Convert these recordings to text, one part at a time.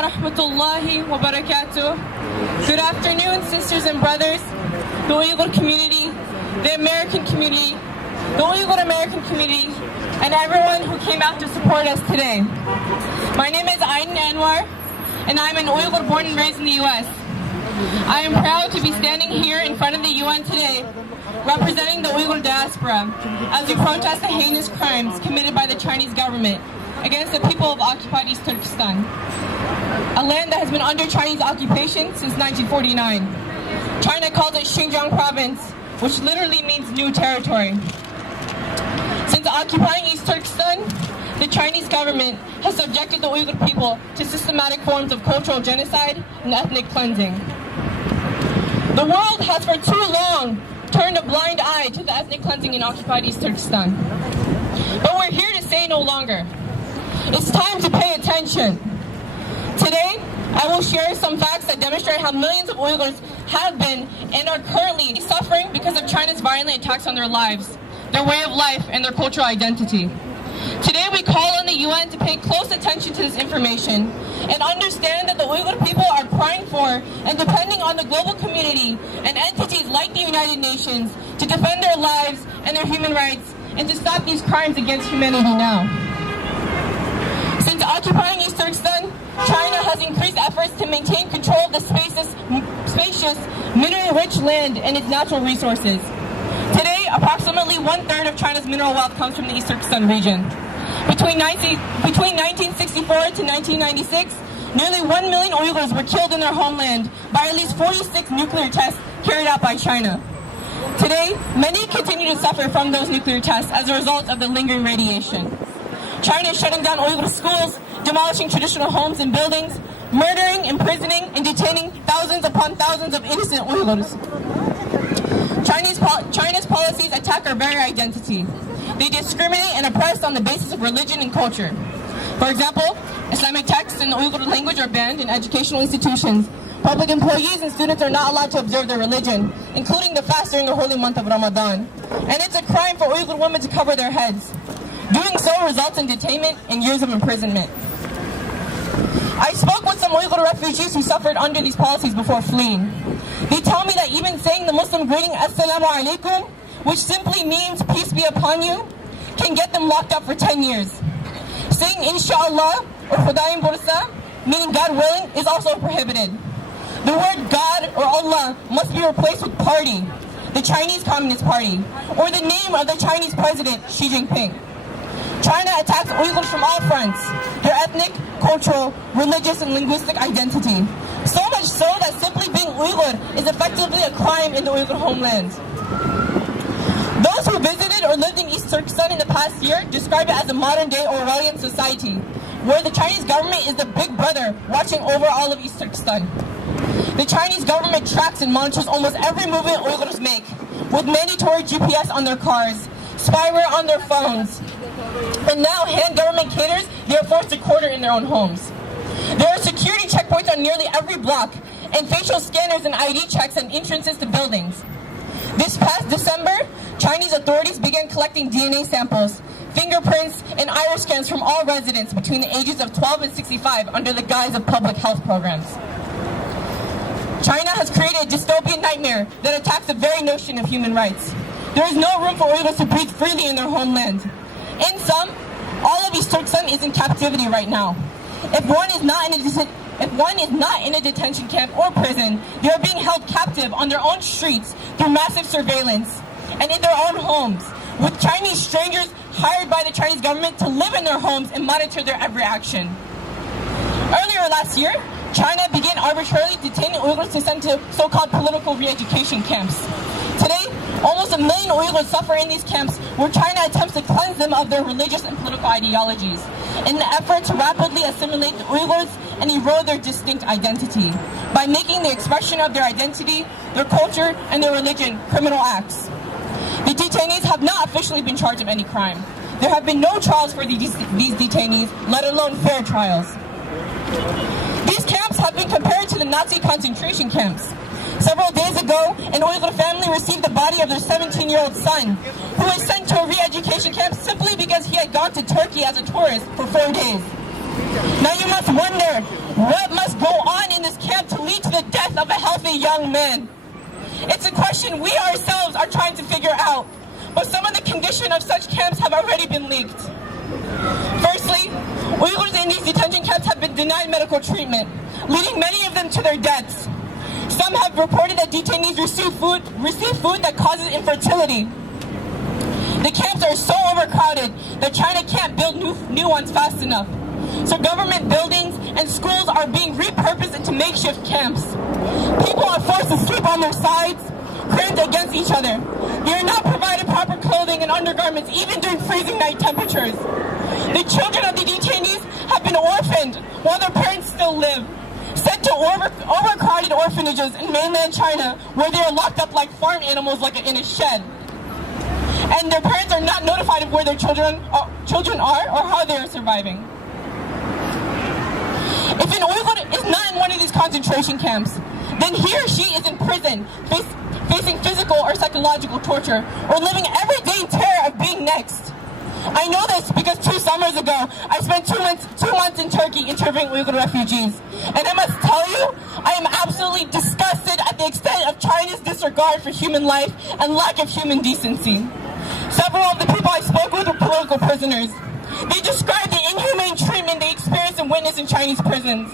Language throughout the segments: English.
wa rahmatullahi wa barakatuh. Good afternoon, sisters and brothers, the Uyghur community, the American community, the Uyghur American community, and everyone who came out to support us today. My name is Aydin Anwar, and I'm an Uyghur born and raised in the U.S. I am proud to be standing here in front of the UN today, representing the Uyghur diaspora, as we protest the heinous crimes committed by the Chinese government against the people of occupied East Turkestan, a land that has been under Chinese occupation since 1949. China calls it Xinjiang province, which literally means new territory. Since occupying East Turkestan, the Chinese government has subjected the Uyghur people to systematic forms of cultural genocide and ethnic cleansing. The world has for too long turned a blind eye to the ethnic cleansing in occupied East Turkestan. But we're here to say no longer. It's time to pay attention. Today, I will share some facts that demonstrate how millions of Uyghurs have been and are currently suffering because of China's violent attacks on their lives, their way of life, and their cultural identity. Today, we call on the UN to pay close attention to this information and understand that the Uyghur people are crying for and depending on the global community and entities like the United Nations to defend their lives and their human rights and to stop these crimes against humanity now. Since occupying East Turkestan, China has increased efforts to maintain control of the spacious, mineral-rich land and its natural resources. Today, approximately 1/3 of China's mineral wealth comes from the East Turkestan region. Between 1964 to 1996, nearly 1 million Uyghurs were killed in their homeland by at least 46 nuclear tests carried out by China. Today, many continue to suffer from those nuclear tests as a result of the lingering radiation. China is shutting down Uyghur schools, demolishing traditional homes and buildings, murdering, imprisoning, and detaining thousands upon thousands of innocent Uyghurs. China's policies attack our very identity. They discriminate and oppress on the basis of religion and culture. For example, Islamic texts in the Uyghur language are banned in educational institutions. Public employees and students are not allowed to observe their religion, including the fast during the holy month of Ramadan. And it's a crime for Uyghur women to cover their heads. Doing so results in detainment and years of imprisonment. I spoke with some Uyghur refugees who suffered under these policies before fleeing. They tell me that even saying the Muslim greeting Assalamu alaikum, which simply means peace be upon you, can get them locked up for 10 years. Saying Inshallah or Khudaim Bursa, meaning God willing, is also prohibited. The word God or Allah must be replaced with party, the Chinese Communist Party, or the name of the Chinese President, Xi Jinping. China attacks Uyghurs from all fronts, their ethnic, cultural, religious, and linguistic identity. So much so that simply being Uyghur is effectively a crime in the Uyghur homeland. Those who visited or lived in East Turkestan in the past year describe it as a modern-day Orwellian society, where the Chinese government is the big brother watching over all of East Turkestan. The Chinese government tracks and monitors almost every movement Uyghurs make, with mandatory GPS on their cars, spyware on their phones, and now hand government caters they are forced to quarter in their own homes. There are security checkpoints on nearly every block, and facial scanners and ID checks at entrances to buildings. This past December, Chinese authorities began collecting DNA samples, fingerprints, and iris scans from all residents between the ages of 12 and 65 under the guise of public health programs. China has created a dystopian nightmare that attacks the very notion of human rights. There is no room for Uyghurs to breathe freely in their homeland. In sum, all of East Turkestan is in captivity right now. If one is not in a detention camp or prison, they are being held captive on their own streets through massive surveillance and in their own homes, with Chinese strangers hired by the Chinese government to live in their homes and monitor their every action. Earlier last year, China began arbitrarily detaining Uyghurs to send to so-called political re-education camps. Today, almost 1 million Uyghurs suffer in these camps where China attempts to cleanse them of their religious and political ideologies in the effort to rapidly assimilate the Uyghurs and erode their distinct identity by making the expression of their identity, their culture, and their religion criminal acts. The detainees have not officially been charged of any crime. There have been no trials for these detainees, let alone fair trials. These camps have been compared to the Nazi concentration camps. Several days ago, an Uyghur family received the body of their 17-year-old son, who was sent to a re-education camp simply because he had gone to Turkey as a tourist for 4 days. Now you must wonder, what must go on in this camp to lead to the death of a healthy young man? It's a question we ourselves are trying to figure out, but some of the conditions of such camps have already been leaked. Firstly, Uyghurs in these detention camps have been denied medical treatment, leading many of them to their deaths. Some have reported that detainees receive food that causes infertility. The camps are so overcrowded that China can't build new ones fast enough. So government buildings and schools are being repurposed into makeshift camps. People are forced to sleep on their sides, crammed against each other. They are not provided proper clothing and undergarments even during freezing night temperatures. The children of the detainees have been orphaned while their parents still live, sent to overcrowded orphanages in mainland China where they are locked up like farm animals in a shed. And their parents are not notified of where their children are or how they are surviving. If an Uyghur is not in one of these concentration camps, then he or she is in prison, facing physical or psychological torture, or living every day in terror of being next. I know this because 2 summers ago, I spent 2 months in Turkey interviewing Uyghur refugees. And I must tell you, I am absolutely disgusted at the extent of China's disregard for human life and lack of human decency. Several of the people I spoke with were political prisoners. They described the inhumane treatment they experience and witness in Chinese prisons.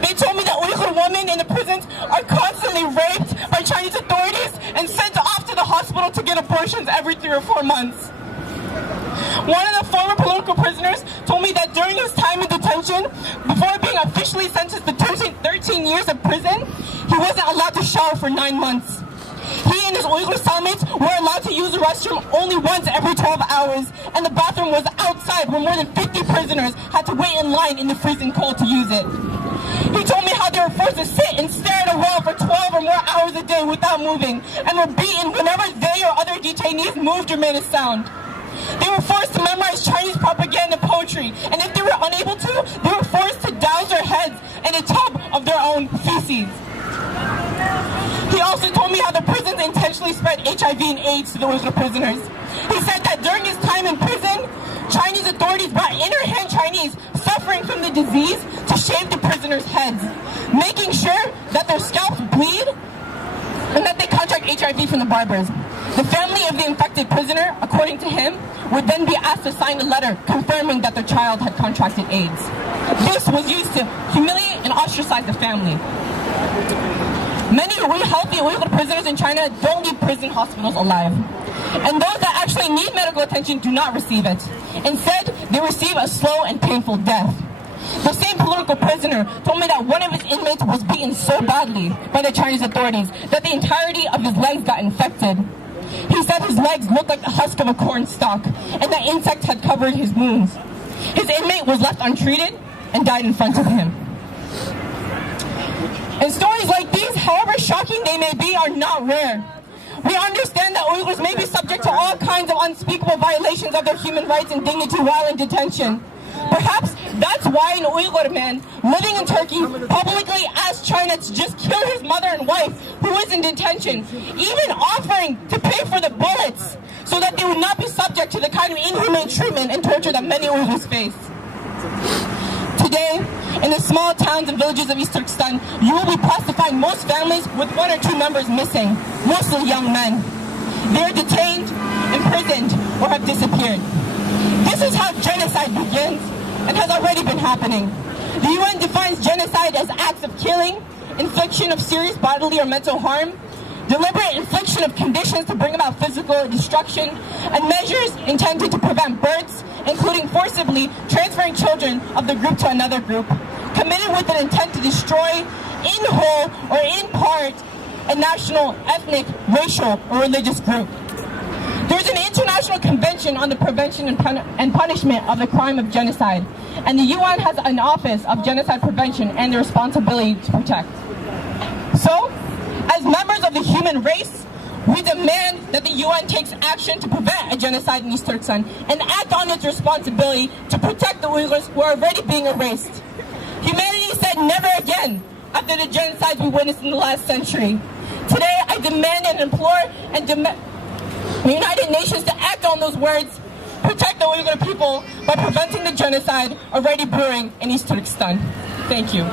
They told me that Uyghur women in the prisons are constantly raped by Chinese authorities and sent off to the hospital to get abortions every 3 or 4 months. One of the former political prisoners told me that during his time in detention, before being officially sentenced to 13 years of prison, he wasn't allowed to shower for 9 months. He and his Uyghur cellmates were allowed to use the restroom only once every 12 hours, and the bathroom was outside where more than 50 prisoners had to wait in line in the freezing cold to use it. He told me how they were forced to sit and stare at a wall for 12 or more hours a day without moving, and were beaten whenever they or other detainees moved or made a sound. They were forced to memorize Chinese propaganda poetry, and if they were unable to, they were forced to douse their heads in a tub of their own feces. He also told me how the prisons intentionally spread HIV and AIDS to the Uyghur prisoners. He said that during his time in prison, Chinese authorities brought inner-hand Chinese suffering from the disease to shave the prisoners' heads, making sure that their scalps bleed and that they contract HIV from the barbers. The family of the infected prisoner, according to him, would then be asked to sign a letter confirming that their child had contracted AIDS. This was used to humiliate and ostracize the family. Many healthy Uyghur prisoners in China don't leave prison hospitals alive. And those that actually need medical attention do not receive it. Instead, they receive a slow and painful death. The same political prisoner told me that one of his inmates was beaten so badly by the Chinese authorities that the entirety of his legs got infected. He said his legs looked like the husk of a corn stalk, and that insects had covered his wounds. His inmate was left untreated and died in front of him. And stories like these, however shocking they may be, are not rare. We understand that Uyghurs may be subject to all kinds of unspeakable violations of their human rights and dignity while in detention. Perhaps that's why an Uyghur man living in Turkey publicly asked China to just kill his mother and wife who is in detention, even offering to pay for the bullets so that they would not be subject to the kind of inhumane treatment and torture that many Uyghurs face. Today, in the small towns and villages of East Turkestan, you will be blessed to find most families with 1 or 2 members missing, mostly young men. They are detained, imprisoned, or have disappeared. This is how genocide begins and has already been happening. The UN defines genocide as acts of killing, infliction of serious bodily or mental harm, deliberate infliction of conditions to bring about physical destruction, and measures intended to prevent births, including forcibly transferring children of the group to another group, committed with an intent to destroy, in whole or in part, a national, ethnic, racial, or religious group. There is an international convention on the prevention and punishment of the crime of genocide, and the UN has an office of genocide prevention and the responsibility to protect. So, as members of the human race, we demand that the UN takes action to prevent a genocide in East Turkestan and act on its responsibility to protect the Uyghurs who are already being erased. Humanity said never again after the genocides we witnessed in the last century. Today, I demand and implore the United Nations to act on those words protect the Uyghur people by preventing the genocide already brewing in East Turkestan. Thank you.